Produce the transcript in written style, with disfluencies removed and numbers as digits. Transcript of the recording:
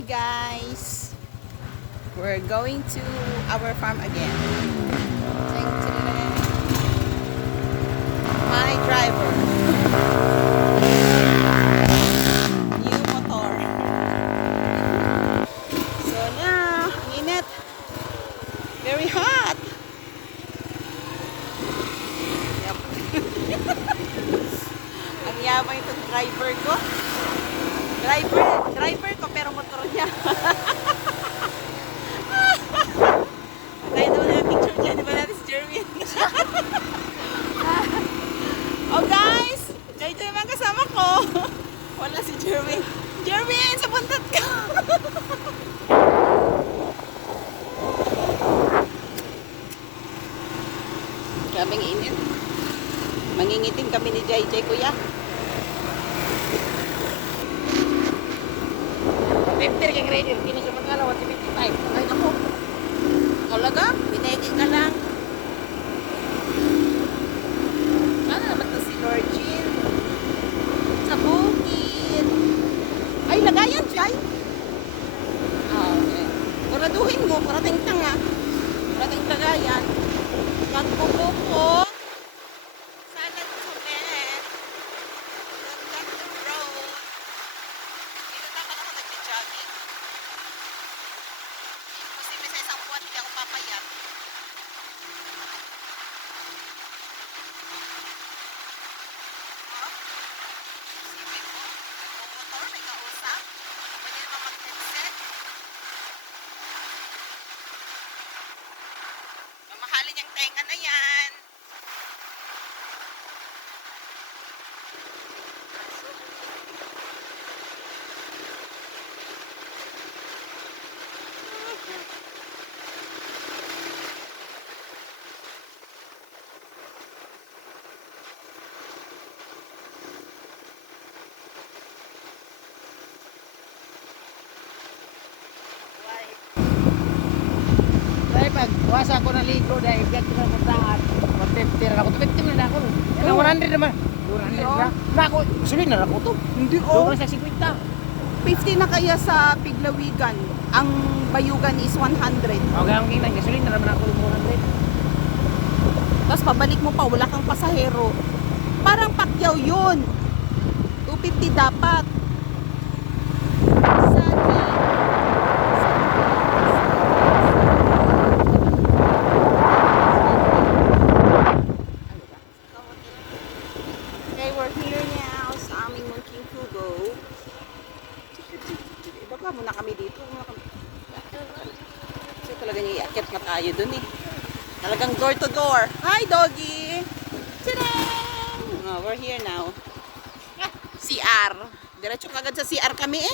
Hi guys, we're going to our farm again. My driver, new motor. So now, init, very hot. Yep. Ang yabang itong driver ko. Driver ko pero motor niya. Tayo naman yung picture niya, di ba natin si Jerwin? Oh guys, ito yung mga kasama ko. Wala si Jerwin. Jerwin, sa puntat ka. Grabing init. Mangingitim kami ni JJ kuya. 50 kay grader, kini sa pagkalaw, 55. Ay naku. Talaga? Pinegi ka lang. Sana naman to si Lord Jean. Sa bukid. Ay, lagayan, Chay. Ah, okay. Paraduhin mo, parating tanga. Parating lagayan. Magpupupo. Sana tumet. Look at the road. Dito dapat ako nag-jogging. Kasi may sa isang buwan hindi ako papayat. Sipin mo, motor, may kausap. Pwede naman mag-headset. Mamahalin yung tenga na yan. Dahil pag wasa ako ng ligo, dahil bigat ko ng puntaan, 150 na ako. 250 na ako. Yan ang 100 naman. 200 na. Na ako, sulit na ako to. Hindi Doon sa 50. 50 na kaya sa Piglawigan. Ang bayugan is 100. Okay, ang tingnan. Sulit na naman ako ng 100. Tapos pabalik mo pa, wala kang pasahero. Parang Pacquiao yun. 250 dapat. Okay, we're here now sa aming munting kubo. Ibaba muna kami dito. Kasi talaga niya iakyat na tayo dun eh. Talagang door to door. Hi, doggy! Tadang! Oh, we're here now. CR. Diretso kagad sa CR kami eh.